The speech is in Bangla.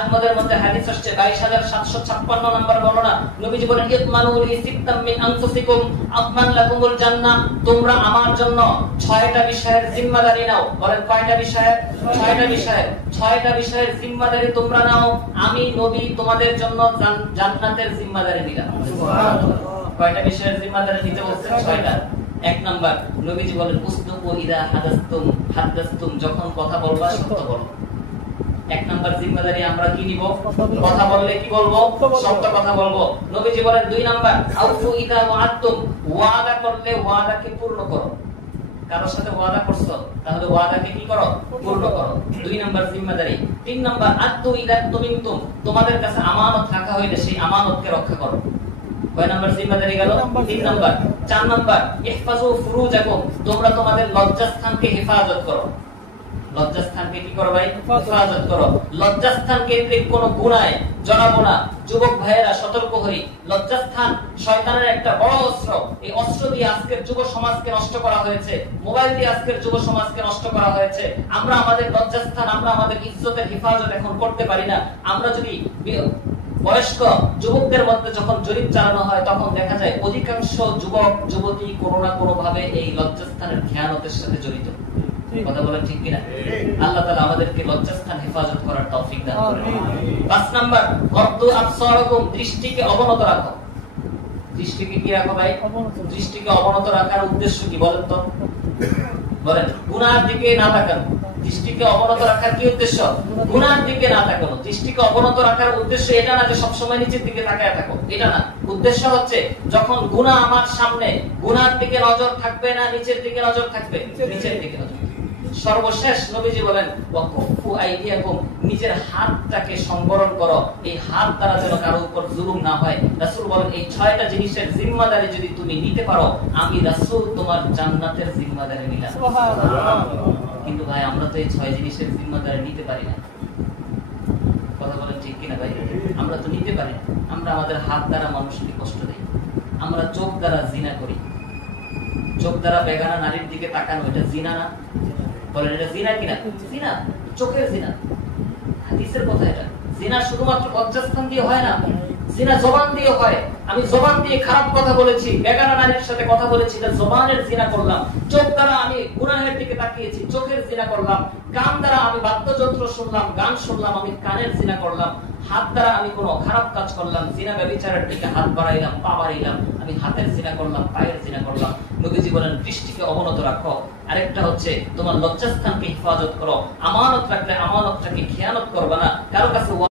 আহমদের মধ্যে হাদিস আসছে 22756 নম্বর বর্ণনা। নবীজি বলেন ইতমানু লি সিত্তাম মিন আনফুসিকুম আতমান লাকুমুল জান্নাহ, তোমরা আমার জন্য 6টা বিষয়ের জিম্মাদারি নাও। বলেন কয়টা বিষয়? 6টা বিষয়। 6টা বিষয়ের জিম্মাদারি তোমরা নাও, আমি নবী তোমাদের জন্য জান্নাতের জিম্মাদারি দিলাম। সুবহানাল্লাহ। কয়টা বিষয়ের জিম্মাদারি দিতে বলছেন? 6টা। এক নাম্বার নবীজি বলেন উসদুকু ইদা হাদাসতুম, যখন কথা বলবা সত্য বলো। এক নাম্বার জিম্মাদারি আমরা কি নিব? কথা বললে কি বলবো? সত্য কথা বলবো। নবীজি বলেন 2 নাম্বার আউফু ইদা ওয়াআদতুম, ওয়াদা করলে ওয়াদাকে পূর্ণ করো। কারোর সাথে ওয়াদা করছো তাহলে ওয়াদাকে কি করো? পূর্ণ করো। 2 নাম্বার জিম্মাদারি। 3 নাম্বার আদু ইদা তুমিনতুম, তোমাদের কাছে আমানত রাখা হইলে সেই আমানতকে রক্ষা করো। কয় নাম্বার জিম্মাদারি গেল? 3 নাম্বার। 4 নাম্বার ইহফাজু ফুরুজাকুম, তোমরা তোমাদের লজ্জাস্থানকে হেফাজত করো। লজ্জাস্থানকে কি করো ভাই? হেফাজত করো। লজ্জাস্থান কেন্দ্রিক কোন গুনায় জড়াবো না। যুবক ভাইয়েরা সতর্ক হই, লজ্জাস্থান শয়তানের একটা বড় অস্ত্র। এই অস্ত্র দিয়ে আজকের যুব সমাজকে নষ্ট করা হয়েছে, মোবাইল দিয়ে আজকের যুব সমাজকে নষ্ট করা হয়েছে। আমরা আমাদের লজ্জাস্থান, আমরা আমাদের ইজ্জতের হেফাজত এখন করতে পারি না। আমরা যদি বয়স্ক যুবকদের মধ্যে যখন জরিপ চালানো হয় তখন দেখা যায় অধিকাংশ যুবক যুবতী কোনো না কোনো ভাবে এই লজ্জাস্থানের খেয়ানতের সাথে জড়িত। কথা বলেন ঠিক কিনা? আল্লাহ তাআলা আমাদেরকে লজ্জাস্থান হেফাজত করার তৌফিক দান করেন। 5 নাম্বার গদ্দু আবসারাকুম, দৃষ্টিকে অবনত রাখো। দৃষ্টিকে কি রাখো ভাই? দৃষ্টিকে অবনত রাখার উদ্দেশ্য কি বলেন তো? বলেন। গুনার দিকে না তাকানো। দৃষ্টিকে অবনত রাখার কি উদ্দেশ্য? গুনার দিকে না তাকানো। দৃষ্টিকে অবনত রাখার উদ্দেশ্য এটা না যে সবসময় নিচের দিকে তাকায় থাকো, এটা না। উদ্দেশ্য হচ্ছে যখন গুনাহ আমার সামনে, গুনার দিকে নজর থাকবে না নিচের দিকে নজর থাকবে? নিচের দিকে নজর। সর্বশেষ নবীজি বলেন ওয়াকুফু আইদিয়াকুম, নিজের হাতটাকে সংবরণ করো, এই হাত দ্বারা যেন কারো উপর জুলুম না হয়। রাসূল বলেন এই 6টা জিনিসের জিম্মাদারি যদি তুমি নিতে পারো, আমি রাসূল তোমার জান্নাতের জিম্মাদারি নিলাম। সুবহানাল্লাহ। কিন্তু ভাই আমরা তো এই 6 জিনিসের জিম্মাদারি নিতে পারি না। কথা বলেন ঠিক কিনা ভাই? আমরা তো নিতে পারি না। আমরা আমাদের হাত দ্বারা মানুষকে কষ্ট দেই, আমরা চোখ দ্বারা জিনা করি। চোখ দ্বারা বেগানা নারীর দিকে তাকানো, এটা জিনা না? বলেন এটা জিনা কিনা? জিনা, চোখের জিনা। হাদিসের কথা এটা। জিনা শুধুমাত্র লজ্জাস্থান দিয়ে হয় না, জিনা জবান দিয়ে হয়। আমি জবান দিয়ে খারাপ কথা বলেছি, বেগানা নারীর সাথে কথা বলেছি, এটা জবানের জিনা করলাম। চোখ দ্বারা আমি গুনাহের দিকে তাকিয়েছি, চোখের জিনা করলাম। কান দ্বারা আমি বাদ্যযন্ত্র শুনলাম, গান শুনলাম, আমি কানের জিনা করলাম। হাত দ্বারা আমি কোনো খারাপ কাজ করলাম, জিনা ব্যভিচারের দিকে হাত বাড়াইলাম, পা বাড়াইলাম, আমি হাতের জিনা করলাম, পায়ের জিনা করলাম। নবীজি বলেন দৃষ্টিকে অবনত রাখো। আরেকটা হচ্ছে তোমার লজ্জাস্থানকে হেফাজত করো। আমানত রাখলে আমানতটাকে খেয়ানত করবে না। কারো কাছে